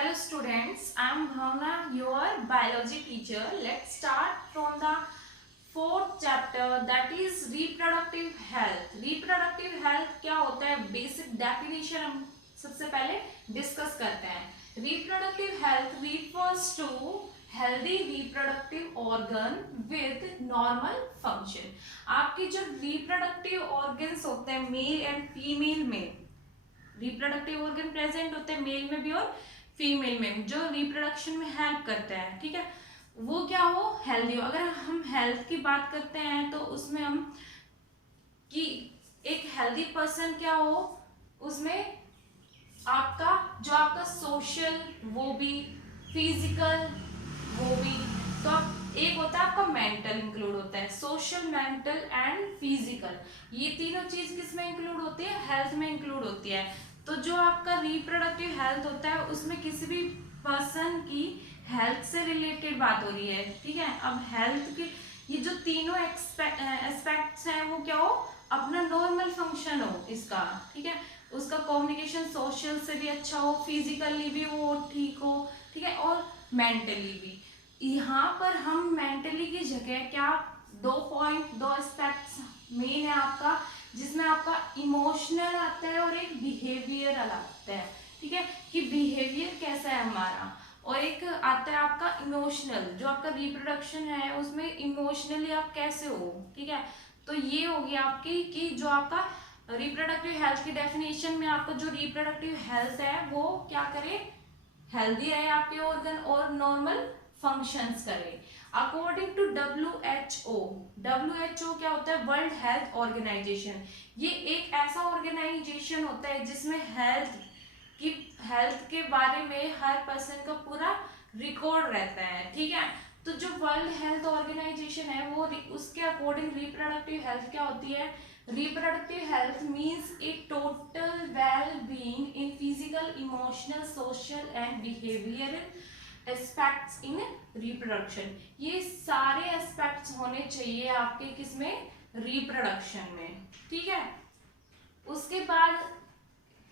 Hello students, I am Bhavna, your biology teacher. Let's start from the fourth chapter, that is reproductive health. Reproductive health क्या होता है, basic definition हम सबसे पहले discuss करते हैं. Reproductive health refers to healthy reproductive organ with normal function. आपके जो reproductive organs होते हैं male and female में, रिप्रोडक्टिव ऑर्गन प्रेजेंट होते हैं मेल में भी और फीमेल में, जो रिप्रोडक्शन में हेल्प करते हैं, ठीक है, वो क्या हो, हेल्दी हो. अगर हम हेल्थ की बात करते हैं तो उसमें हम कि एक हेल्दी पर्सन क्या हो, उसमें आपका जो आपका सोशल वो भी, फिजिकल वो भी, तो एक होता है आपका मेंटल इंक्लूड होता है, सोशल, मेंटल एंड फिजिकल, ये तीनों चीज किस में इंक्लूड होती है, हेल्थ में इंक्लूड होती है. तो जो आपका रिप्रोडक्टिव हेल्थ होता है उसमें किसी भी पर्सन की हेल्थ से रिलेटेड बात हो रही है, ठीक है. अब हेल्थ के ये जो तीनों एस्पेक्ट्स हैं वो क्या हो, अपना नॉर्मल फंक्शन हो इसका, ठीक है, उसका कम्युनिकेशन सोशल से भी अच्छा हो, फिजिकली भी वो ठीक हो, ठीक है, और मेंटली भी. यहाँ पर हम मेंटली की जगह क्या, दो एस्पेक्ट्स मेन है आपका, जिसमें आपका इमोशनल आता है और एक बिहेवियरल आता है, ठीक है, कि बिहेवियर कैसा है हमारा, और एक आता है आपका इमोशनल, जो आपका रिप्रोडक्शन है उसमें इमोशनली आप कैसे हो, ठीक है. तो ये होगी आपकी कि जो आपका रिप्रोडक्टिव हेल्थ की डेफिनेशन में आपका जो रिप्रोडक्टिव हेल्थ है वो क्या करे, हेल्दी रहे आपके ऑर्गन और नॉर्मल फंक्शंस करे. अकॉर्डिंग टू WHO क्या होता है, वर्ल्ड हेल्थ ऑर्गेनाइजेशन. ये एक ऐसा ऑर्गेनाइजेशन होता है जिसमें हेल्थ के बारे में हर पर्सन का पूरा रिकॉर्ड रहता है, ठीक है. तो जो वर्ल्ड हेल्थ ऑर्गेनाइजेशन है वो उसके अकॉर्डिंग रिप्रोडक्टिव हेल्थ क्या होती है, reproductive health means a total well-being in physical, emotional, social and behavioral aspects in reproduction. ये सारे aspects होने चाहिए आपके किसमें, reproduction में, ठीक है. उसके बाद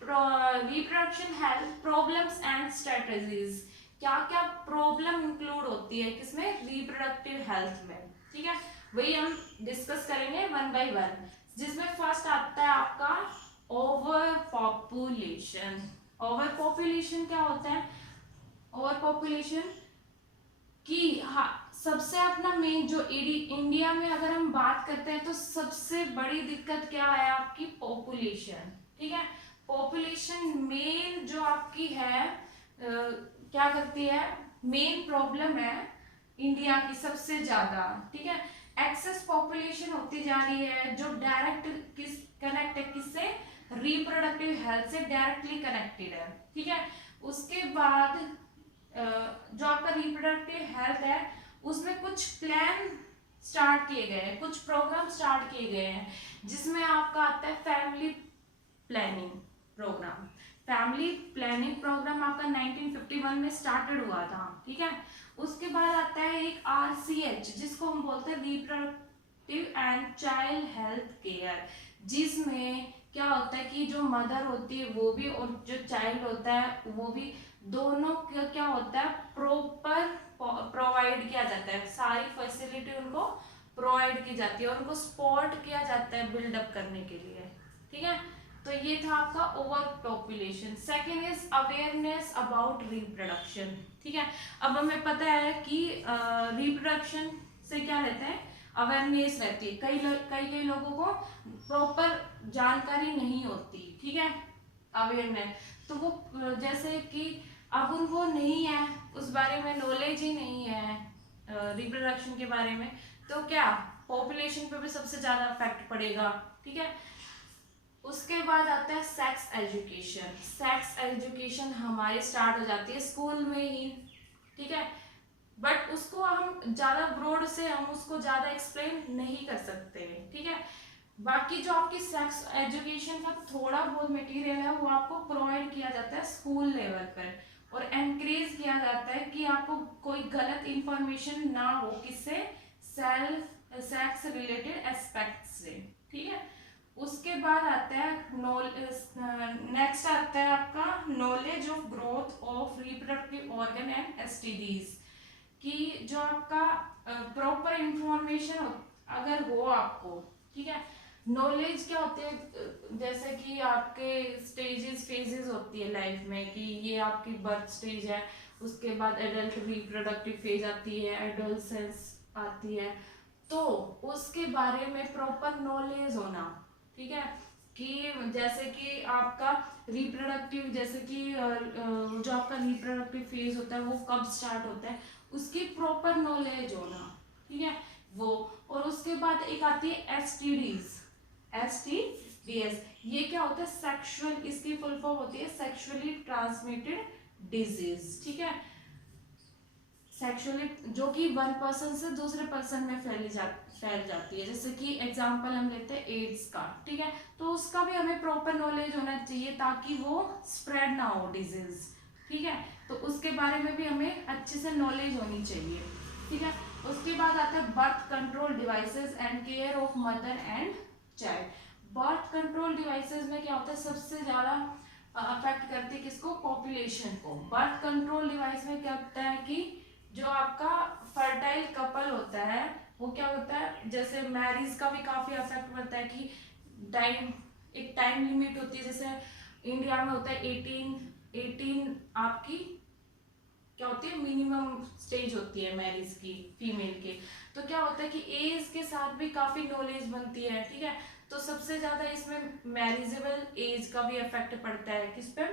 reproduction health problems and strategies, क्या क्या प्रॉब्लम इंक्लूड होती है किसमें, रिप्रोडक्टिव हेल्थ में, ठीक है, वही हम डिस्कस करेंगे वन बाय वन. जिसमें फर्स्ट आता है आपका ओवर पॉपुलेशन. ओवर पॉपुलेशन क्या होता है, ओवर पॉपुलेशन की सबसे अपना मेन जो इंडिया में अगर हम बात करते हैं तो सबसे बड़ी दिक्कत क्या है आपकी, पॉपुलेशन, ठीक है. पॉपुलेशन मेन जो आपकी है क्या करती है, मेन प्रॉब्लम है इंडिया की सबसे ज्यादा, ठीक है. एक्सेस पॉपुलेशन होती जा रही है जो डायरेक्ट कनेक्ट है किससे, रिप्रोडक्टिव हेल्थ से डायरेक्टली कनेक्टेड है, ठीक है. उसके बाद जो आपका रिप्रोडक्टिव हेल्थ है उसमें कुछ प्लान स्टार्ट किए गए हैं, कुछ प्रोग्राम स्टार्ट किए गए हैं, जिसमें आपका आता है family planning programme. Family planning programme आपका 1951 में स्टार्टेड हुआ था, ठीक है. उसके बाद आता है एक RCH जिसको हम बोलते हैं reproductive and child health care, जिसमें क्या होता है कि जो मदर होती है वो भी और जो चाइल्ड होता है वो भी, दोनों का क्या होता है, प्रॉपर प्रोवाइड किया जाता है, सारी फैसिलिटी उनको प्रोवाइड की जाती है और उनको सपोर्ट किया जाता है बिल्डअप करने के लिए, ठीक है. तो ये था आपका over population. Second is awareness about reproduction, ठीक है. अब हमें पता है कि रिप्रोडक्शन से क्या रहता है, अवेयरनेस रहती है, कई लोगों को प्रॉपर जानकारी नहीं होती, ठीक है, अवेयरनेस. तो वो जैसे कि अब उनको नहीं है, उस बारे में नॉलेज ही नहीं है रिप्रोडक्शन के बारे में, तो क्या पॉपुलेशन पे भी सबसे ज्यादा इफेक्ट पड़ेगा, ठीक है. उसके बाद आता है सेक्स एजुकेशन. सेक्स एजुकेशन हमारी स्टार्ट हो जाती है स्कूल में ही, ठीक है, बट उसको हम ज्यादा ब्रॉड से हम उसको ज्यादा एक्सप्लेन नहीं कर सकते, ठीक है. बाकी जो आपकी सेक्स एजुकेशन का थोड़ा बहुत मटेरियल है वो आपको प्रोवाइड किया जाता है स्कूल लेवल पर, और एनकरेज किया जाता है कि आपको कोई गलत इंफॉर्मेशन ना हो किससे, सेक्स रिलेटेड एस्पेक्ट से, ठीक है. उसके बाद आता है नेक्स्ट आता है आपका knowledge of growth of reproductive organ and STDs, कि जो आपका प्रॉपर इंफॉर्मेशन अगर हो आपको, ठीक है, नॉलेज क्या होते हैं, जैसे कि आपके स्टेजेस फेजेस होती है लाइफ में, कि ये आपकी बर्थ स्टेज है, उसके बाद एडल्ट रिप्रोडक्टिव फेज आती है, एडोलसेंस आती है, तो उसके बारे में प्रॉपर नॉलेज होना, ठीक है, कि जैसे कि आपका रिप्रोडक्टिव, जैसे कि जो आपका रिप्रोडक्टिव फेज होता है वो कब स्टार्ट होता है, उसकी प्रॉपर नॉलेज होना, ठीक है, वो। और उसके बाद एक आती है एसटीडीज, एसटीडीएस, ये क्या होता है, सेक्सुअल, इसकी फुल फॉर्म होती है सेक्सुअली ट्रांसमिटेड डिजीज, ठीक है, सेक्सुअली, जो कि वन पर्सन से दूसरे पर्सन में फैल जाती है, जैसे कि एग्जांपल हम लेते हैं एड्स का, ठीक है, तो उसका भी हमें प्रॉपर नॉलेज होना चाहिए ताकि वो स्प्रेड ना हो डिजीज, ठीक है, तो उसके बारे में भी हमें अच्छे से नॉलेज होनी चाहिए, ठीक है। उसके बाद आता है birth control devices and care of mother and child. Birth control devices में क्या होता है, सबसे ज्यादा अफेक्ट करती है किसको, पॉपुलेशन को। बर्थ कंट्रोल डिवाइस में क्या होता है कि जो आपका फर्टाइल कपल होता है वो क्या होता है, जैसे मैरिज का भी काफी अफेक्ट पड़ता है, कि एक टाइम लिमिट होती है, जैसे इंडिया में होता है 18 आपकी क्या होती है, मिनिमम स्टेज होती है मैरिज की फीमेल के, तो क्या होता है कि एज के साथ भी काफी नॉलेज बनती है, ठीक है, तो सबसे ज्यादा इसमें मैरिजेबल एज का भी इफेक्ट पड़ता है, किस पे,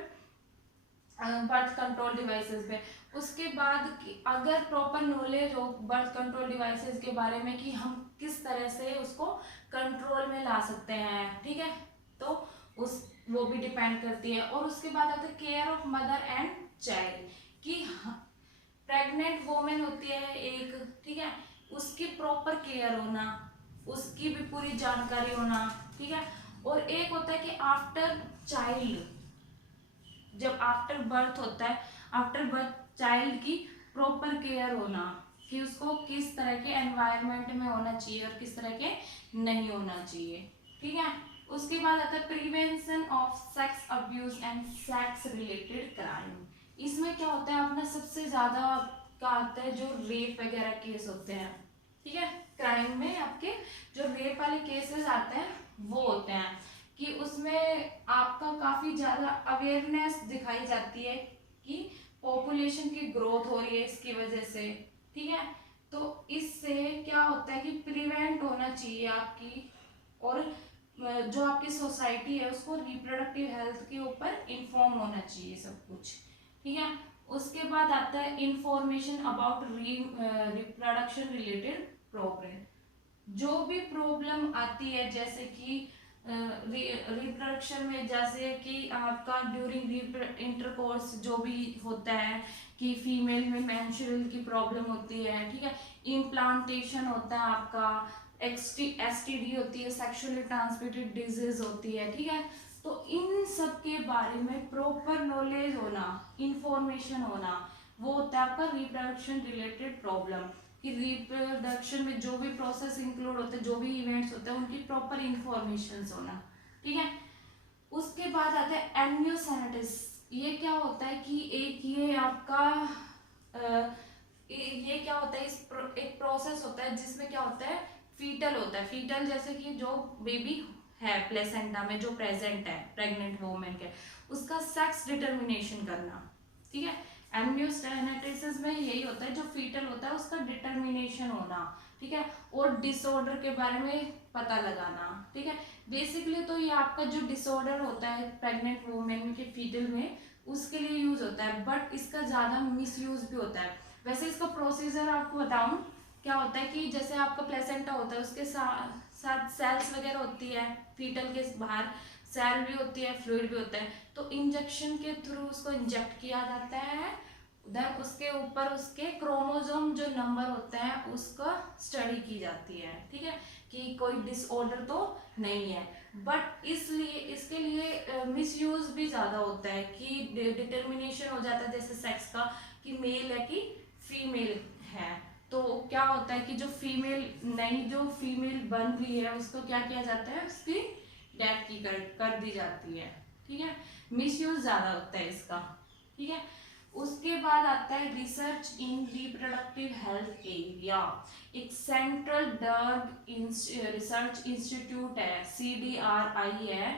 बर्थ कंट्रोल डिवाइसेस पे। उसके बाद अगर प्रॉपर नॉलेज हो बर्थ कंट्रोल डिवाइसेस के बारे में कि हम किस तरह से उसको कंट्रोल में ला सकते हैं, ठीक है, तो उस वो भी डिपेंड करती है। और उसके बाद आता है care of mother and child, कि प्रेग्नेंट वोमेन होती है एक, ठीक है, उसकी प्रॉपर केयर होना, उसकी भी पूरी जानकारी होना, ठीक है। और एक होता है कि आफ्टर चाइल्ड, जब आफ्टर बर्थ होता है, आफ्टर बर्थ चाइल्ड की प्रॉपर केयर होना, कि उसको किस तरह के एनवायरनमेंट में होना चाहिए और किस तरह के नहीं होना चाहिए, ठीक है। उसके बाद आता है prevention of sex abuse and sex related crime. इसमें क्या होता है, अपना सबसे ज्यादा क्या आता है, जो रेप वगैरह केस होते हैं, ठीक है, क्राइम में आपके जो रेप वाले केसेस आते हैं वो होते हैं, कि उसमें आपका काफी ज्यादा अवेयरनेस दिखाई जाती है कि पॉपुलेशन की ग्रोथ हो रही है इसकी वजह से, ठीक है, तो इससे क्या होता है कि प्रिवेंट होना चाहिए आपकी, और जो आपकी सोसाइटी है उसको रिप्रोडक्टिव हेल्थ के ऊपर इंफॉर्म होना चाहिए सब कुछ, ठीक है। उसके बाद आता है information about reproduction related problem, जो भी प्रॉब्लम आती है, जैसे कि रिप्रोडक्शन में, जैसे कि आपका ड्यूरिंग इंटरकोर्स जो भी होता है, कि फीमेल में मेंस्ट्रुअल की प्रॉब्लम होती है, ठीक है, इम्प्लांटेशन होता है आपका, एसटीडी होती है, सेक्सुअली ट्रांसमिटेड डिजीज होती है, ठीक है, तो इन सब के बारे में प्रॉपर नॉलेज होना, इंफॉर्मेशन होना, वो होता है आपका रिप्रोडक्शन रिलेटेड प्रॉब्लम, कि रिप्रोडक्शन में जो भी प्रोसेस इंक्लूड होते हैं, जो भी इवेंट्स होते हैं, उनकी प्रॉपर इंफॉर्मेशन होना, ठीक है। उसके बाद आता है एम्नियोसेनेटिस। ये क्या होता है कि एक ये आपका ये क्या होता है, एक प्रोसेस होता है जिसमें क्या होता है, फीटल होता है, फीटल जैसे कि जो बेबी है प्लेसेंटा में जो प्रेजेंट है प्रेग्नेंट वुमेन के, उसका सेक्स डिटर्मिनेशन करना, ठीक है। एम्नियोसेनेटिस में यही होता है, जो फीटल होता है उसका डिटर्मिनेशन होना, ठीक है, और डिसऑर्डर के बारे में पता लगाना, ठीक है। बेसिकली तो ये आपका जो डिसऑर्डर होता है प्रेग्नेंट वुमेन के फीटल में, उसके लिए यूज होता है, बट इसका ज्यादा मिस यूज भी होता है। वैसे इसका प्रोसीजर आपको बताऊं, क्या होता है कि जैसे आपका प्लेसेंटा होता है, उसके साथ सेल्स वगैरह होती है, फीटल के बाहर सेल भी होती है, फ्लूइड भी होता है, तो इंजेक्शन के थ्रू उसको इंजेक्ट किया जाता है, देन उसके ऊपर उसके क्रोमोसोम जो नंबर होते हैं उसका स्टडी की जाती है, ठीक है, कि कोई डिसऑर्डर तो नहीं है। बट इसलिए इसके लिए मिसयूज भी ज्यादा होता है, कि डिटर्मिनेशन हो जाता है जैसे सेक्स का, कि मेल है कि फीमेल है, तो क्या होता है कि जो फीमेल नई जो फीमेल बन रही है उसको क्या किया जाता है, उसकी डेथ की कर दी जाती है, ठीक है। मिसयूज ज्यादा होता है इसका, ठीक है। उसके बाद आता है रिसर्च इन रिप्रोडक्टिव हेल्थ एरिया। एक सेंट्रल ड्रग रिसर्च इंस्टीट्यूट है, CDRI है,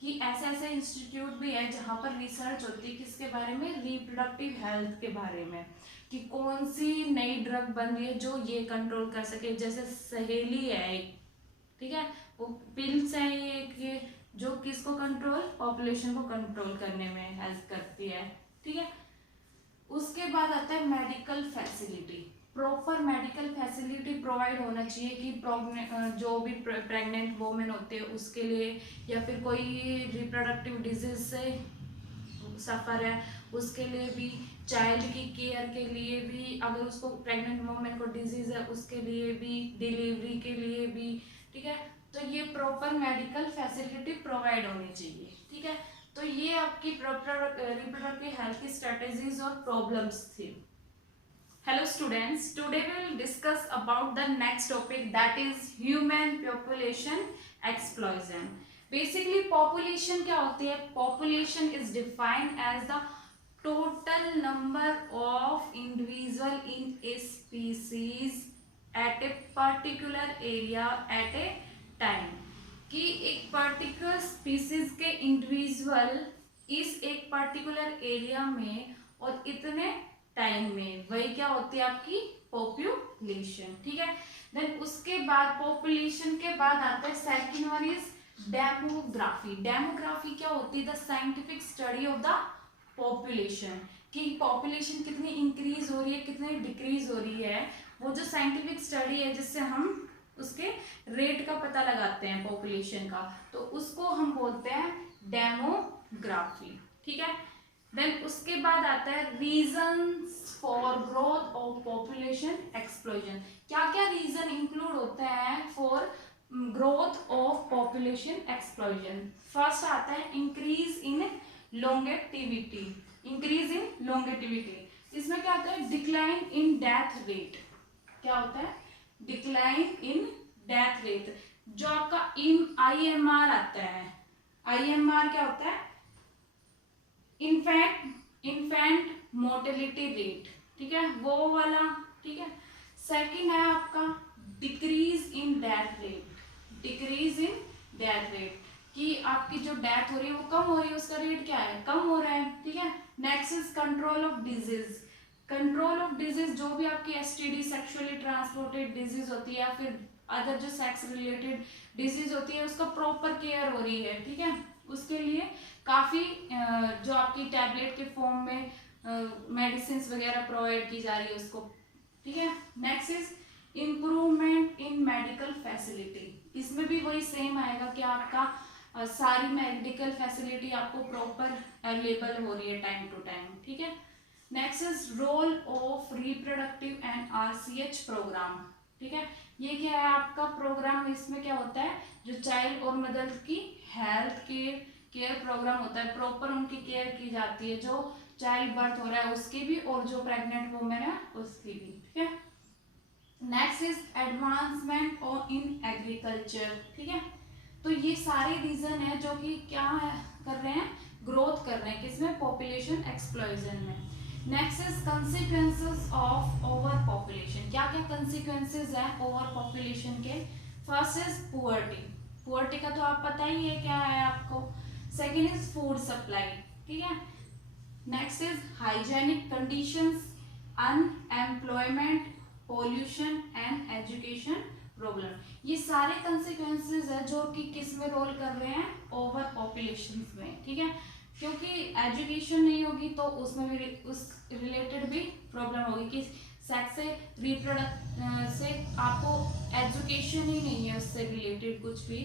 कि ऐसे ऐसे इंस्टीट्यूट भी है जहाँ पर रिसर्च होती है किसके बारे में, रिप्रोडक्टिव हेल्थ के बारे में, कि कौन सी नई ड्रग बन रही है जो ये कंट्रोल कर सके। जैसे सहेली है एक, ठीक है, वो पिल्स है ये जो किसको कंट्रोल, पॉपुलेशन को कंट्रोल करने में हेल्प करती है, ठीक है। उसके बाद आता है medical facility. Proper medical facility provide होना चाहिए कि जो भी प्रेग्नेंट वोमेन होते हैं उसके लिए, या फिर कोई रिप्रोडक्टिव डिजीज से सफ़र है उसके लिए भी, चाइल्ड की केयर के लिए भी, अगर उसको प्रेग्नेंट वोमेन को डिजीज है उसके लिए भी, डिलीवरी के लिए भी, ठीक है। तो ये प्रॉपर मेडिकल फैसिलिटी प्रोवाइड होनी चाहिए, ठीक है। तो ये आपकी रिप्रोडक्टिव हेल्थ की स्ट्रेटेजीज और प्रॉब्लम्स थी। Hello students, today we will discuss about the next topic, that is human population explosion. Basically population क्या होती है? Population is defined as the total number of individual in a species at a particular area at a time. कि एक particular species के individual इस एक particular area में और इतने टाइम में, वही क्या होती है आपकी पॉपुलेशन, ठीक है। देन उसके बाद पॉपुलेशन के बाद आता है second one is demography. Demography क्या होती है? The scientific study of the population, कि पॉपुलेशन कितनी इंक्रीज हो रही है कितनी डिक्रीज हो रही है, वो जो साइंटिफिक स्टडी है जिससे हम उसके रेट का पता लगाते हैं पॉपुलेशन का, तो उसको हम बोलते हैं डेमोग्राफी, ठीक है। देन उसके बाद आता है reasons for growth of population explosion. क्या क्या रीजन इंक्लूड होते हैं for growth of population explosion? First आता है increase in longevity. Increase in longevity इसमें क्या होता है? Decline in death rate. क्या होता है? Decline in death rate. जो आपका IMR आता है, IMR क्या होता है? इन्फेंट मोर्टेलिटी रेट, ठीक है, वो वाला, ठीक है। सेकंड है आपका decrease in death rate. Decrease in death rate कि आपकी जो डेथ हो रही है वो कम हो रही है, उसका रेट क्या है? कम हो रहा है, ठीक है। Next is control of disease. Control of disease, जो भी आपकी STD सेक्सुअली ट्रांसपोर्टेड डिजीज होती है या फिर अदर जो सेक्स रिलेटेड डिजीज होती है उसका प्रॉपर केयर हो रही है, ठीक है। उसके लिए काफ़ी जो आपकी टैबलेट के फॉर्म में मेडिसिन वगैरह प्रोवाइड की जा रही है उसको, ठीक है। Next is improvement in medical facility. इसमें भी वही सेम आएगा कि आपका सारी मेडिकल फैसिलिटी आपको प्रॉपर अवेलेबल हो रही है टाइम टू टाइम, ठीक है। Next is role of reproductive and RCH programme, ठीक है। ये क्या है आपका प्रोग्राम? इसमें क्या होता है? जो चाइल्ड और मदर की हेल्थ केयर प्रोग्राम होता है, प्रॉपर उनकी केयर की जाती है, जो चाइल्ड बर्थ हो रहा है उसकी भी और जो प्रेग्नेंट वुमेन है उसकी भी, ठीक है। नेक्स्ट इज एडवांसमेंट और इन एग्रीकल्चर, ठीक है। तो ये सारे रीजन है जो कि क्या कर रहे हैं? ग्रोथ कर रहे हैं किसमें? पॉपुलेशन एक्सप्लोजन में। Next is consequences of over population. क्या क्या कंसिक्वेंसेस है ओवर पॉपुलेशन के? First is poverty. पुअर्टी का तो आप पता ही है क्या है आपको। सेकेंड इज फूड सप्लाई, ठीक है। Next is hygienic conditions, unemployment, pollution and education problem. ये सारे कंसिक्वेंसेस है जो कि किस में रोल कर रहे हैं? ओवर पॉपुलेशन में, ठीक है। क्योंकि एजुकेशन नहीं होगी तो उसमें भी उस रिलेटेड भी प्रॉब्लम होगी कि सेक्स से रिप्रोडक्ट से आपको एजुकेशन ही नहीं है उससे रिलेटेड कुछ भी,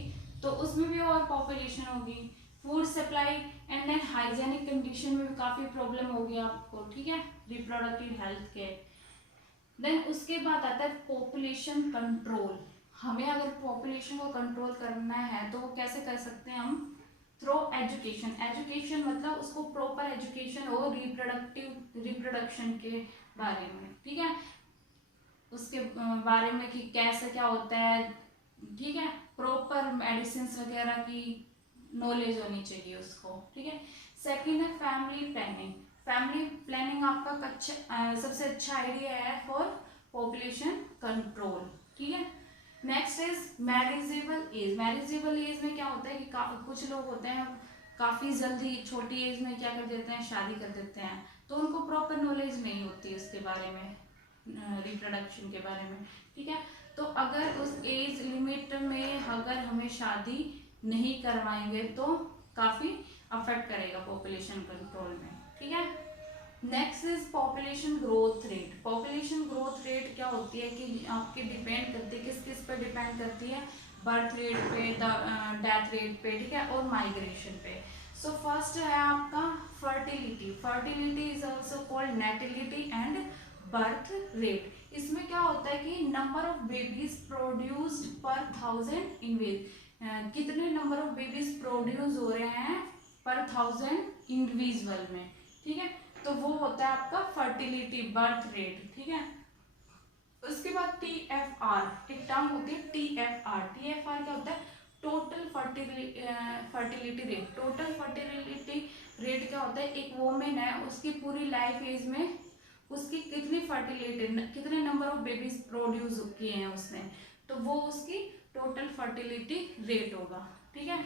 तो उसमें भी और पॉपुलेशन होगी। Food supply and then hygienic condition में भी काफ़ी प्रॉब्लम होगी आपको, ठीक है, रिप्रोडक्टिव हेल्थ के। देन उसके बाद आता है पॉपुलेशन कंट्रोल। हमें अगर पॉपुलेशन को कंट्रोल करना है तो वो कैसे कर सकते हैं हम? Through education. एजुकेशन मतलब उसको प्रॉपर एजुकेशन हो रिप्रोडक्शन के बारे में, ठीक है, उसके बारे में कि कैसे क्या होता है, ठीक है। प्रॉपर मेडिसिन वगैरह की नॉलेज होनी चाहिए उसको, ठीक है। सेकंड है फैमिली प्लानिंग। फैमिली प्लानिंग आपका सबसे अच्छा आइडिया है फॉर पॉपुलेशन कंट्रोल, ठीक है। Next is marriageable age. Marriageable age में क्या होता है कि कुछ लोग होते हैं काफ़ी जल्दी छोटी एज में क्या कर देते हैं, शादी कर देते हैं, तो उनको प्रॉपर नॉलेज नहीं होती उसके बारे में, रिप्रोडक्शन के बारे में, ठीक है। तो अगर उस एज लिमिट में अगर हमें शादी नहीं करवाएंगे तो काफ़ी अफेक्ट करेगा पॉपुलेशन कंट्रोल में, ठीक है। Next is population growth rate. Population growth rate क्या होती है कि आपकी डिपेंड करती है, किस किस पे डिपेंड करती है, बर्थ रेट पे, डेथ रेट पे, ठीक है, और माइग्रेशन पे। सो फर्स्ट है आपका fertility. Fertility is also called natality and birth rate. इसमें क्या होता है कि नंबर ऑफ बेबीज प्रोड्यूस्ड पर 1000 इंडिविजुअल, कितने नंबर ऑफ बेबीज प्रोड्यूस हो रहे हैं पर 1000 इंडिविजुअल में, ठीक है। तो वो होता है आपका फर्टिलिटी, बर्थ रेट, ठीक है। उसके बाद TFR, एक टर्म होती है TFR। TFR क्या होता है, total fertility rate. Total fertility rate क्या होता है, एक वोमेन है उसकी पूरी लाइफ एज में उसकी कितनी फर्टिलिटी, कितने नंबर ऑफ बेबीज प्रोड्यूस किए हैं उसने, तो वो उसकी टोटल फर्टिलिटी रेट होगा, ठीक है।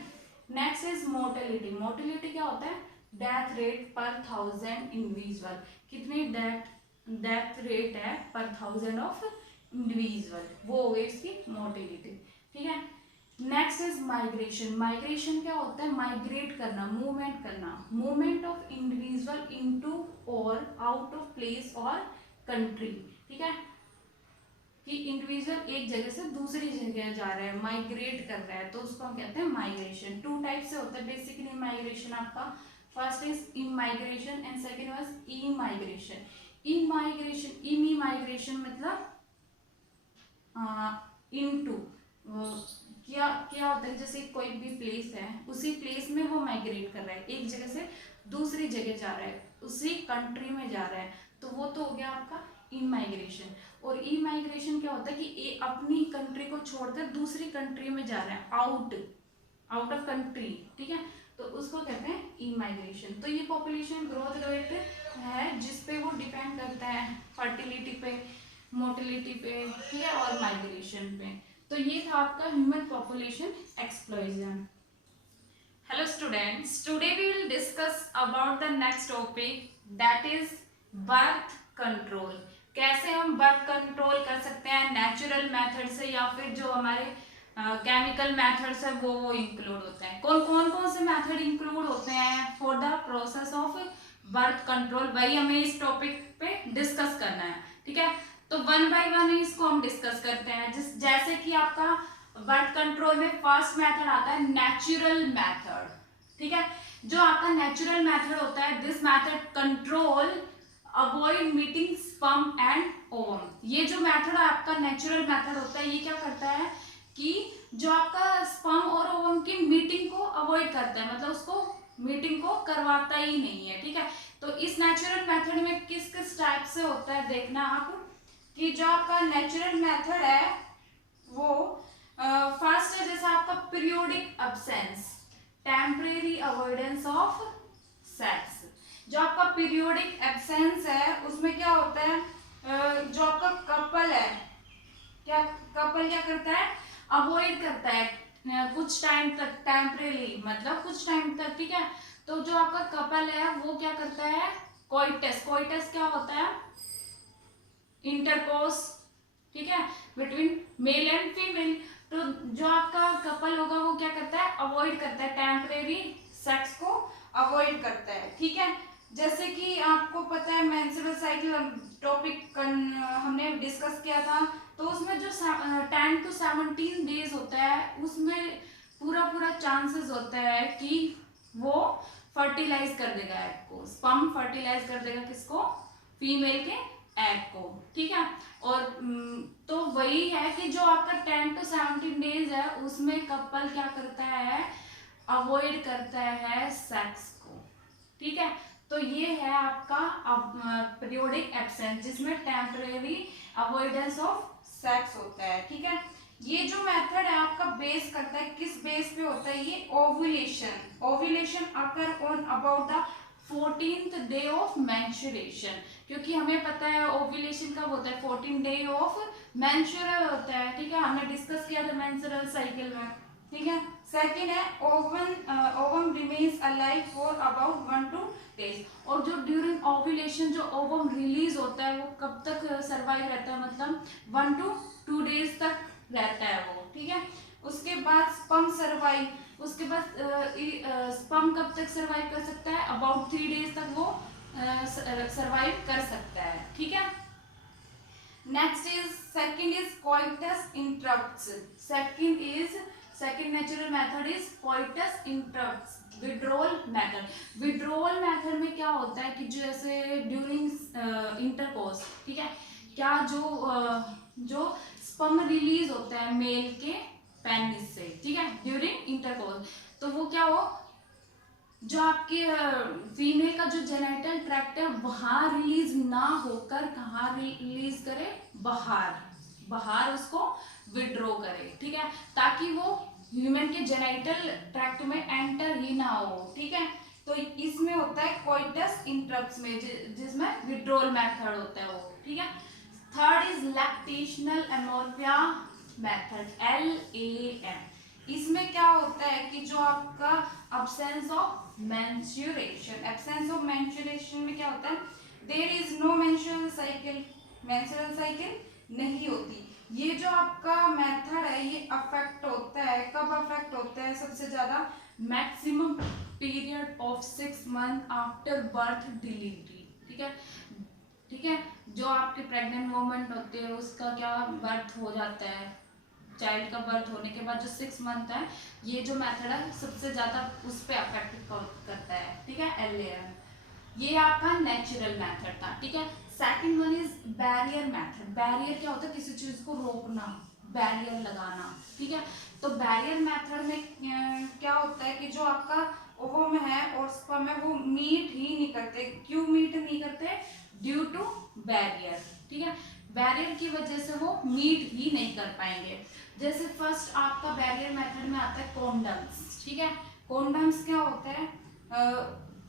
Next is mortality. मोर्टेलिटी क्या होता है, डेथ रेट पर 1000 इंडिविजुअल, कितनी डेथ रेट है पर 1000 ऑफ इंडिविजुअल, वो हो गई इसकी मोर्टेलिटी, ठीक है। Next is migration. माइग्रेशन क्या होता है, माइग्रेट करना, मूवमेंट करना, मूवमेंट ऑफ इंडिविजुअल इनटू और आउट ऑफ प्लेस और कंट्री, ठीक है, कि इंडिविजुअल एक जगह से दूसरी जगह जा रहा है, माइग्रेट कर रहा है, तो उसको हम कहते हैं माइग्रेशन। टू टाइप से होता है बेसिकली माइग्रेशन आपका, first is immigration and second was immigration. Immigration मतलब इनटू, क्या होता है, जैसे कोई भी प्लेस है उसी प्लेस में वो माइग्रेट कर रहा है, एक जगह से दूसरी जगह जा रहा है, उसी कंट्री में जा रहा है, तो वो तो हो गया आपका इमाइग्रेशन। और इमाइग्रेशन क्या होता है कि अपनी कंट्री को छोड़कर दूसरी कंट्री में जा रहा है, आउट ऑफ कंट्री, ठीक है, तो उसको कहते हैं इमाइग्रेशन। तो ये पॉपुलेशन ग्रोथ रेट है जिसपे वो डिपेंड करता है फर्टिलिटी पे, मोर्टेलिटी पे, ठीक है, और माइग्रेशन पे। तो ये था आपका human population explosion. Hello students, today we will discuss about the next topic that is birth control. कैसे हम बर्थ कंट्रोल कर सकते हैं नेचुरल मेथड से या फिर जो हमारे केमिकल मेथड्स है वो इंक्लूड होते हैं। कौन से मेथड इंक्लूड होते हैं for the process of birth control, वही हमें इस टॉपिक पे डिस्कस करना है, ठीक है। तो वन बाय वन इसको हम डिस्कस करते हैं। जैसे कि आपका बर्थ कंट्रोल में फर्स्ट मेथड आता है नेचुरल मेथड, ठीक है। जो आपका नेचुरल मेथड होता है, this method control avoid meeting sperm and ovum. ये जो मेथड आपका नेचुरल मेथड होता है, ये क्या करता है कि जो आपका स्पर्म और ओवम की मीटिंग को अवॉइड करता है, मतलब उसको मीटिंग को करवाता ही नहीं है, ठीक है। तो इस नेचुरल मेथड में किस किस टाइप से होता है देखना आप, कि जो आपका नेचुरल मेथड है वो फर्स्ट है, जैसे आपका periodic absence, temporary avoidance of sex. जो आपका पीरियोडिक एब्सेंस है उसमें क्या होता है, जो आपका कपल है, कपल क्या करता है, अवॉइड करता है कुछ टाइम तक, टेम्परेरी मतलब कुछ टाइम तक, ठीक है। तो जो आपका कपल है वो क्या करता है, कोइटस। कोइटस क्या होता है, इंटरकोर्स, ठीक है, बिटवीन मेल एंड फीमेल। तो जो आपका कपल होगा वो क्या करता है, अवॉइड करता है, टेम्परेरी सेक्स को अवॉइड करता है, ठीक है। जैसे कि आपको पता है मेंस्ट्रुअल साइकिल टॉपिक हमने डिस्कस किया था, तो उसमें जो 10 to 17 डेज होता है उसमें पूरा चांसेस होता है कि वो फर्टिलाइज कर देगा एग को, स्पर्म फर्टिलाइज कर देगा किसको, फीमेल के एग को, ठीक है। और तो वही है कि जो आपका 10 to 17 डेज है उसमें कपल क्या करता है, अवॉइड करता है सेक्स को, ठीक है। तो ये है आपका पीरियोडिक एब्सेंस जिसमें टेम्परेरी अवॉइडेंस ऑफ सेक्स होता है, ठीक है। ये जो मेथड है आपका बेस करता है, किस बेस पे होता है ये, ovulation. Ovulation occur on about the 14th day of menstruation, क्योंकि हमें पता है ओव्यूलेशन कब होता है, 14 डे ऑफ मेंस्ट्रुअल होता है, ठीक है, हमने डिस्कस किया था मेंस्ट्रुअल साइकिल में, ठीक है। सेकंड है ovum remains alive for about 1-2 days, और जो ड्यूरिंग ओव्यूलेशन जो ओवम रिलीज होता है वो कब तक सर्वाइव रहता है, मतलब 1-2 डेज तक रहता है वो, ठीक है। उसके बाद स्पर्म सर्वाइव, उसके बाद स्पर्म कब तक सर्वाइव कर सकता है, अबाउट 3 डेज तक वो सर्वाइव कर सकता है, ठीक है। Next is second is coitus interrupts, second natural method is coitus interrupts, withdrawal method. Withdrawal method में क्या होता है कि जैसे ड्यूरिंग इंटरकोर्स, ठीक है, क्या जो स्पर्म रिलीज होता है मेल के पेनिस से, ठीक है, ड्यूरिंग इंटरकोर्स, तो वो क्या हो, जो आपके फीमेल का जो जेनिटल ट्रैक्ट है वहां रिलीज ना होकर कहाँ रिलीज करे, बाहर उसको विड्रॉ करे, ठीक है, ताकि वो ह्यूमन के जेनिटल ट्रैक्ट में एंटर ही ना हो, ठीक है। तो इसमें होता है कोइटस इंटरप्ट्स में, जिसमें विड्रॉल मेथड होता है वो, ठीक है। Third is lactational amenorrhoea method, LAM। इसमें क्या होता है कि जो आपका एब्सेंस ऑफ मेंस्ट्रुएशन में क्या होता है, there is no menstrual cycle नहीं होती। ये जो आपका मेथड है ये अफेक्ट होता है, कब अफेक्ट होता है सबसे ज्यादा, maximum period of 6 month after birth delivery, ठीक है, जो आपके प्रेग्नेंट वोमेन होते हैं उसका क्या बर्थ हो जाता है, चाइल्ड का बर्थ होने के बाद जो 6 मंथ है, ये जो मेथड है सबसे ज्यादा उस पर अफेक्ट करता है, ठीक है, LAM। ये आपका नेचुरल मेथड था, ठीक है। Second one is barrier method. Barrier क्या होता है, किसी चीज को रोकना, बैरियर लगाना, ठीक है। तो बैरियर मेथड में क्या होता है कि जो आपका ओवम है और स्पर्म है वो मीट ही नहीं करते। क्यों मीट नहीं करते, ड्यू टू बैरियर, ठीक है, बैरियर की वजह से वो मीट ही नहीं कर पाएंगे। जैसे फर्स्ट आपका बैरियर मेथड में आता है कॉन्डम्स, ठीक है। कॉन्डम्स क्या होता है,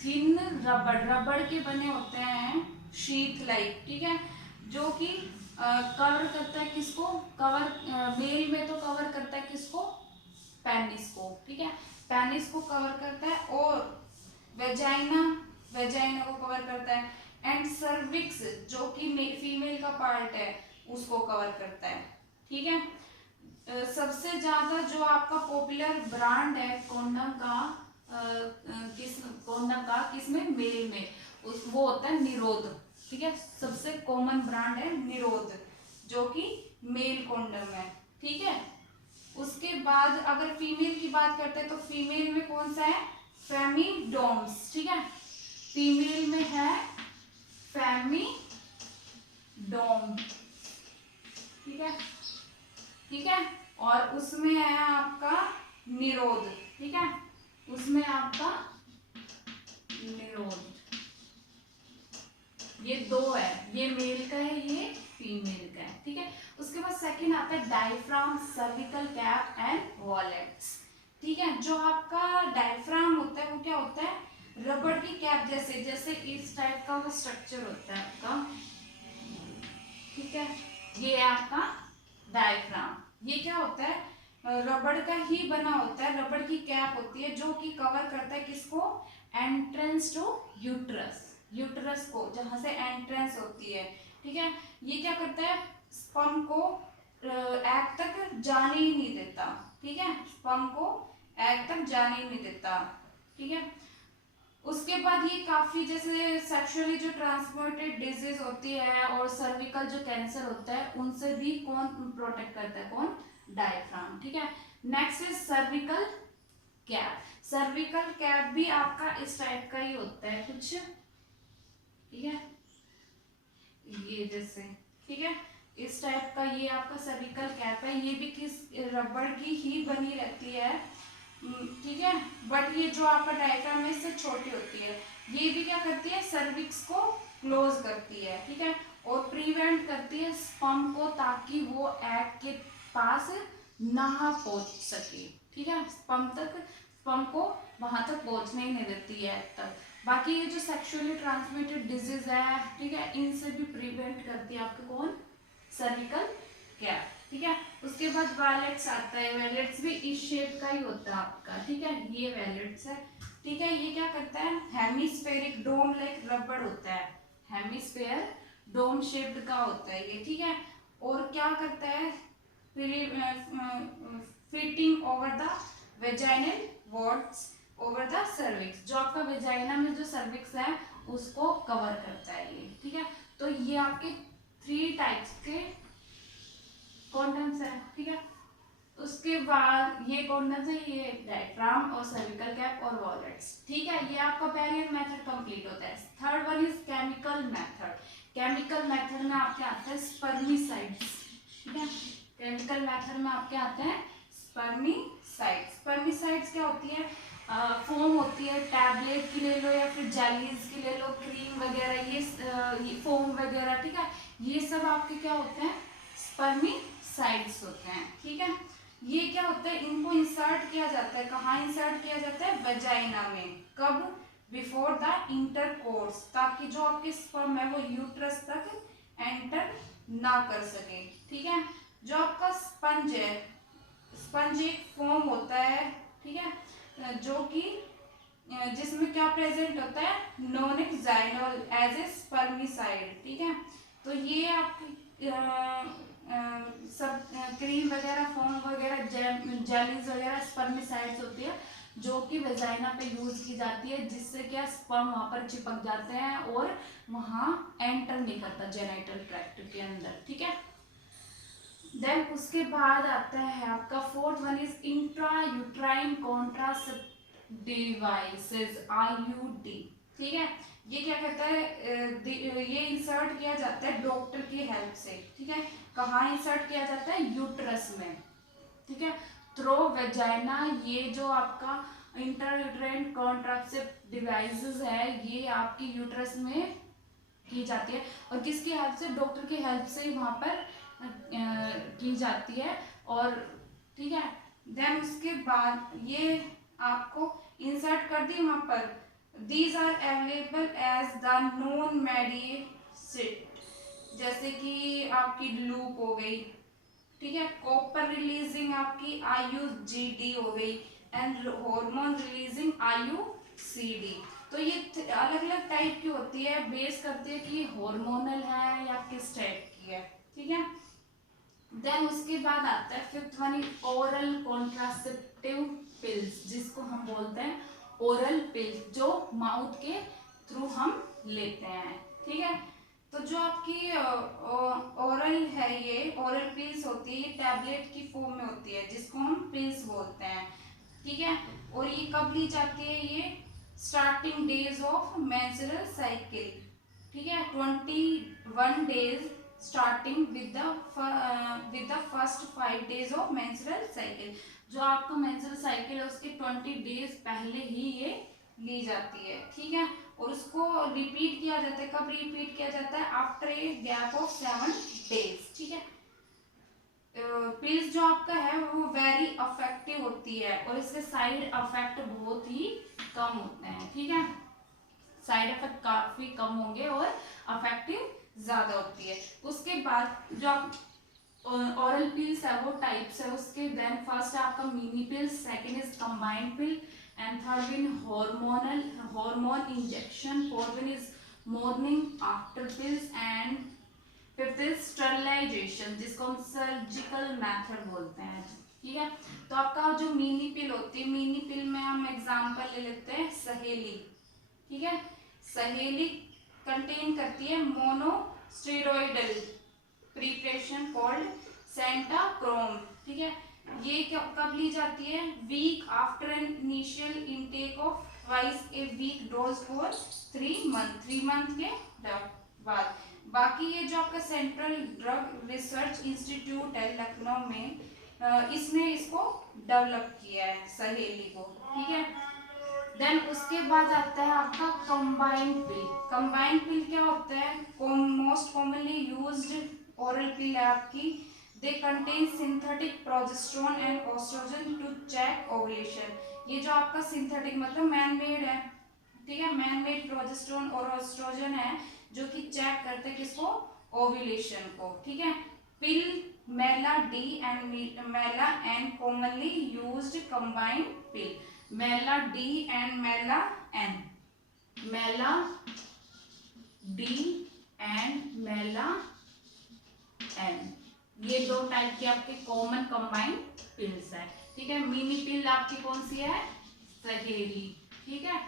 थिन रबड़ के बने होते हैं, शीट लाइक, ठीक है, जो कि कवर करता है किसको, मेल में तो कवर करता है किसको, पेनिस को, ठीक है, पेनिस को कवर करता है, और वेजाइना को कवर करता है, एंड सर्विक्स जो कि फीमेल का पार्ट है उसको कवर करता है, ठीक है। सबसे ज्यादा जो आपका पॉपुलर ब्रांड है कॉन्डम का किसमें, मेल में, वो होता है निरोध, ठीक है, सबसे कॉमन ब्रांड है निरोध जो कि मेल कॉन्डम है, ठीक है। उसके बाद अगर फीमेल की बात करते हैं तो फीमेल में कौन सा है, फेमिडोम्स, ठीक है, फीमेल में है फेमिडोम, ठीक है, और उसमें है आपका निरोध, ठीक है, उसमें आपका निरोध, ये दो है, ये मेल का है, ये फीमेल का है, ठीक है। उसके बाद सेकंड आता है diaphragm, cervical cap and wallets, ठीक है। जो आपका डायफ्राम होता है वो क्या होता है, रबड़ की कैप जैसे इस टाइप का वो स्ट्रक्चर होता है आपका, ठीक है, ये है आपका डायफ्राम। ये क्या होता है, रबड़ का ही बना होता है, रबड़ की कैप होती है जो कि कवर करता है किसको, एंट्रेंस टू यूट्रस को, जहां से एंट्रेंस होती है, ठीक है। ये क्या करता है, स्पर्म को एग तक जाने ही नहीं देता, ठीक है, स्पर्म को एग तक जाने ही नहीं देता, ठीक है। उसके बाद ये काफी जैसे सेक्सुअली जो ट्रांसमिटेड डिजीज होती है और सर्विकल जो कैंसर होता है उनसे भी कौन प्रोटेक्ट करता है, कौन, डायफ्राम, ठीक है। Next is cervical cap. Cervical cap भी आपका इस टाइप का ही होता है कुछ, ठीक है, ये जैसे, ठीक है, इस टाइप का ये आपका सर्विकल कैप है। ये भी किस रबड़ की ही बनी रहती है, ठीक है, बट ये जो आपका डायफ्राम है इससे छोटी होती है। ये भी क्या करती है, सर्विक्स को क्लोज करती है, ठीक है, और प्रिवेंट करती है स्पर्म को, ताकि वो एग के पास ना पहुंच सके, ठीक है, स्पर्म को वहां तक पहुंचने ही नहीं देती है एग तक, बाकी ये जो सेक्सुअली ट्रांसमिटेड डिजीज है, ठीक है, इनसे भी प्रिवेंट करती है आपको कौन, सर्विकल कैप, ठीक है। उसके बाद वैलेट्स आता है, वैलेट्स भी इस शेप का ही होता है आपका, ठीक है, ये वैलेट्स है, ठीक है। ये क्या करता है, हेमिस्फेरिक डोम लाइक रबड़ होता है, हेमिस्फेयर डोम शेप्ड का होता है ये, ठीक है। और क्या करता है, fitting over the vaginal walls over the cervix, जो आपका वेजाइना में जो सर्विक्स है उसको कवर करता है ये, ठीक है। तो ये आपके 3 टाइप्स के कॉन्डम्स है, ठीक है। उसके बाद ये कॉन्डम्स है, ये डायफ्राम और सर्विकल कैप और वॉलेट्स, ठीक है। ये आपका बैरियर मेथड कंप्लीट होता है। Third one is chemical method. Chemical method में आपके आते हैं स्पर्मिसाइड्स, ठीक है। केमिकल मेथड में आपके आते हैं स्पर्मिसाइड्स। स्पर्मिसाइड्स क्या होती है, फोम होती है, टैबलेट की ले लो या फिर जेलीज की ले लो, क्रीम वगैरह, ये फोम वगैरह, ठीक है। ये सब आपके क्या होते हैं, स्पर्मिसाइड्स होते हैं, ठीक है। ये क्या होता है, इनको इंसर्ट किया जाता है, कहाँ इंसर्ट किया जाता है, वेजाइना में। कब, बिफोर द इंटरकोर्स, ताकि जो आपके स्पर्म है वो यूट्रस तक एंटर ना कर सके, ठीक है। जो आपका स्पंज है, स्पंज एक फोम होता है, ठीक है, जो कि जिसमें क्या प्रेजेंट होता है, नोनिक जाइनोल एज ए स्पर्मिसाइड, ठीक है। तो ये आपकी सब क्रीम वगैरह, फोम वगैरह, जेलीज वगैरह स्पर्मिसाइड्स होती है, जो कि वेजाइना पे यूज की जाती है, जिससे क्या स्पर्म वहां पर चिपक जाते हैं और वहां एंटर नहीं करता जेनाइटल ट्रैक्ट के अंदर, ठीक है। देन उसके बाद आता है आपका fourth one is intra uterine contraceptive devices, IUD, ठीक है। ये क्या कहता है, ये इंसर्ट किया जाता है डॉक्टर की हेल्प से, ठीक है। कहाँ इंसर्ट किया जाता है, यूट्रस में, ठीक है, थ्रो वेजाइना। ये जो आपका इंट्रायूट्राइन कॉन्ट्रासेप्टिव डिवाइसेस है, ये आपकी यूट्रस में की जाती है, और किसकी हेल्प से, डॉक्टर की हेल्प से वहां पर की जाती है, और ठीक है। देन उसके बाद ये आपको इंसर्ट कर दी वहां पर। These are available as the non medicine, जैसे कि आपकी लूप हो गई, ठीक है, कॉपर रिलीजिंग आपकी IUGD हो गई, एंड हार्मोन रिलीजिंग IUCD। तो ये अलग अलग टाइप की होती है, बेस करती है कि हार्मोनल है या किस टाइप की है, ठीक है। देन उसके बाद आता है fifth one is oral contraceptive pills, जिसको हम बोलते हैं ओरल पिल्स, जो माउथ के थ्रू हम लेते हैं, ठीक है। तो जो आपकी ओरल है, ये ओरल पिल्स होती है, ये टैबलेट की फॉर्म में होती है, जिसको हम पिल्स बोलते हैं, ठीक है। और ये कब ली जाती है, ये starting days of menstrual cycle, ठीक है, 21 days starting with the first 5 days of menstrual cycle. जो आपका मेंस्ट्रुअल साइकिल है उसके 20 डेज पहले ही ये ली जाती है, ठीक है। और उसको रिपीट किया जाता है, कब रिपीट किया जाता है, after a gap of 7 days, ठीक है। पिल्स जो आपका है वो वेरी इफेक्टिव होती है, और इसके साइड इफेक्ट बहुत ही कम होते हैं, ठीक है। साइड इफेक्ट काफी कम होंगे और इफेक्टिव ज्यादा होती है। उसके बाद जो ओरल पिल्स है वो टाइप्स है उसके। देन फर्स्ट है आपका mini pills, second is combined pill, and third one hormonal hormone injection, fourth one is morning after pills, and fifth is sterilisation, जिसको हम सर्जिकल मेथड बोलते हैं, ठीक है। तो आपका जो मिनी पिल होती है, मिनी पिल में हम एग्जांपल ले लेते हैं सहेली, ठीक है। सहेली कंटेन करती है मोनोस्टेरॉइडल प्रिपरेशन कॉल्ड सेंटाक्रोम, ठीक है। ये कब ली जाती है, week after an initial intake of twice a week dose for 3 month, 3 month के बाद। बाकी ये जो आपका सेंट्रल ड्रग रिसर्च इंस्टीट्यूट है लखनऊ में, इसने इसको डेवलप किया है सहेली को, ठीक है। देन उसके बाद आता है आपका कंबाइंड पिल। कंबाइंड पिल क्या होता है, most commonly used oral pill है आपकी। They contain synthetic progesterone and estrogen to check ovulation. ये जो आपका सिंथेटिक मतलब मैन मेड है, ठीक है। मैन मेड प्रोजेस्टेरोन और एस्ट्रोजन है जो कि चेक करते हैं किसको, ओव्यूलेशन को, ठीक है। Pill Mala D and Mala N commonly used combined pill, Mala D and Mala N, Mala D and Mala N, ये दो टाइप के आपके कॉमन कंबाइंड पिल्स है, ठीक है। मिनी पिल आपकी कौन सी है, सहेली, ठीक है।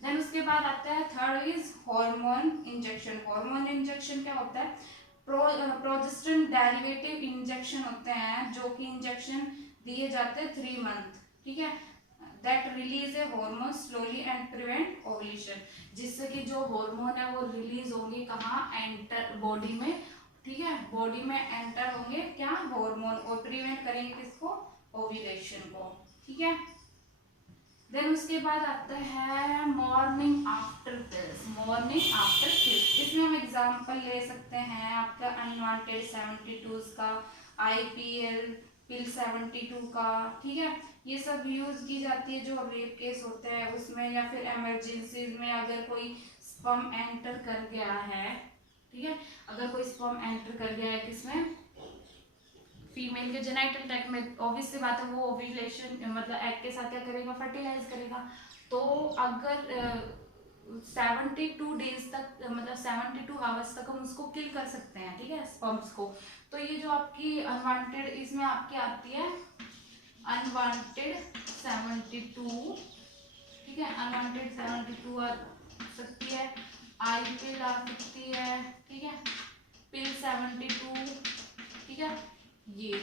देन उसके बाद आता है third is hormone injection. Hormone injection क्या होता है, प्रोजेस्टेरोन डेरिवेटिव इंजेक्शन होते हैं जो कि इंजेक्शन दिए जाते हैं 3 मंथ, ठीक है, that release a hormone slowly and prevent ovulation, जिससे कि जो हार्मोन है वो रिलीज होंगे कहाँ, एंटर बॉडी में, ठीक है, बॉडी में एंटर होंगे क्या, हार्मोन, और प्रिवेंट करेंगे किसको, ओव्यूलेशन को, ठीक है। देन उसके बाद आता है morning after pills, morning after pills, इसमें हम एग्जांपल ले सकते हैं आपका अनवांटेड 72 का, आईपीएल पिल 72 का, ठीक है। ये सब यूज की जाती है जो रेप केस होते हैं उसमें, या फिर इमरजेंसी में अगर कोई स्पर्म एंटर कर गया है, ठीक है, अगर कोई स्पर्म एंटर कर गया है किसमें, फीमेल के जेनाइटल ट्रैक्ट में, ऑब्वियस सी बात है वो ओव्यूलेशन मतलब एग के साथ क्या करेगा, फर्टिलाइज करेगा। तो अगर 72 डेज तक मतलब 72 आवर्स तक हम उसको किल कर सकते हैं, ठीक है, स्पर्म्स को। तो ये जो आपकी अनवांटेड, इसमें आपकी आती है अनवांटेड 72, ठीक है, अनवांटेड 72 आ सकती है, आई पिल आ सकती है, ठीक है, पिल 72, ठीक है, ये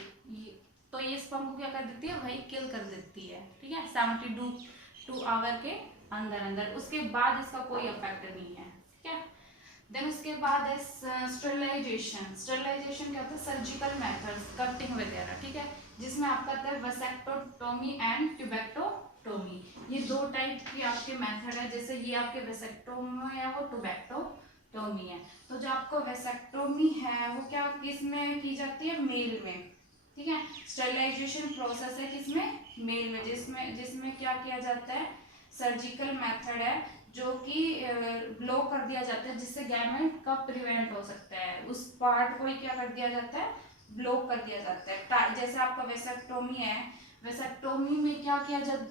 तो ये स्पर्म को क्या कर देती है, वही किल कर देती है, ठीक है, 72 आवर के अंदर अंदर, उसके बाद इसका कोई इफेक्ट नहीं है, ठीक है। देन उसके बाद है स्टरलाइजेशन। स्टरलाइजेशन क्या होता है, सर्जिकल मेथड्स, कटिंग वगैरह, ठीक है, जिसमें आपका आता है वेसेक्टोटोमी एंड ट्यूबेक्टोटोमी, ये दो टाइप की आपके मेथड है, जैसे ये आपके वेसेक्टोमी है वो ट्यूबेक्टोटोमी है। तो जो आपको वेसेक्टोमी है वो क्या किस में की जाती है, मेल में, ठीक है, स्टरलाइजेशन प्रोसेस है किसमें, मेल में, जिसमें क्या किया जाता है, सर्जिकल मेथड है जो कि ब्लो कर दिया जाता है, जिससे गैमेट का प्रिवेंट हो सकता है, उस पार्ट को ही क्या कर दिया जाता है, ब्लो कर दिया जाता है। जैसे आपका वेसेक्टोमी है, वेसेक्टोमी में क्या किया जाता,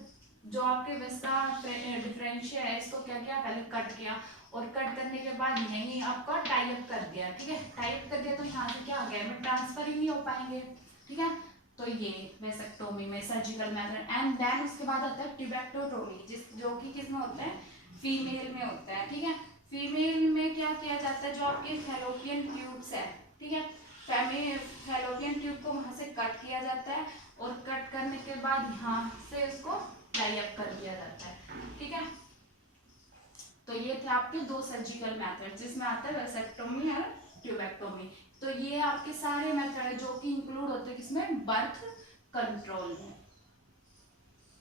जो आपके वेस्टा डिफरेंशिया है इसको क्या किया, पहले कट किया, और कट करने के बाद यही आपका टाइप कर दिया, ठीक है, टाइप कर दिया तो यहाँ से क्या आ गया, में ट्रांसफर ही नहीं हो पाएंगे, ठीक है। तो ये वेसेक्टोमी में सर्जिकल मेथड। एंड देन उसके बाद आता है ट्यूबेक्टोटोमी, जो कि किस में होता है, फीमेल में होता है, ठीक है। फीमेल में क्या किया जाता है, जो आपके फैलोपियन ट्यूब्स है, ठीक है, फैलोपियन ट्यूब को वहां से कट किया जाता है, और कट करने के बाद यहाँ से उसको टाई अप कर दिया जाता है, ठीक है। तो ये थे आपके दो सर्जिकल मेथड, जिसमें आता है वेसेक्टोमी और ट्यूबेक्टोमी। तो ये आपके सारे मेथड है जो कि इंक्लूड होते हैं किसमें, बर्थ कंट्रोल में।